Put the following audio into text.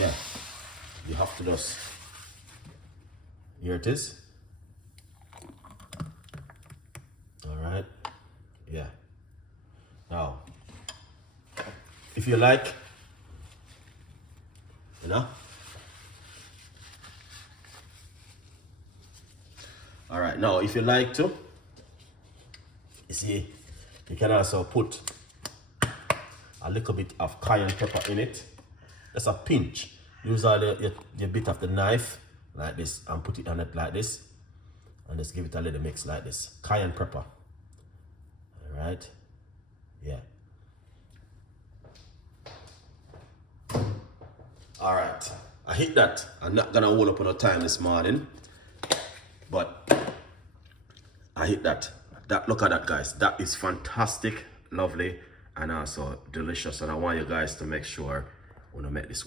yeah, you have to just, here it is. All right, yeah. Now, if you like, you know. All right, now if you like to, you see, you can also put a little bit of cayenne pepper in it. Just a pinch. Use all the bit of the knife like this and put it on it like this. And just give it a little mix like this. Cayenne pepper. All right, yeah. All right, I hit that. I'm not gonna hold up on the time this morning, but I hit that. Look at that, guys. That is fantastic, lovely, and also delicious. And I want you guys to make sure when I make this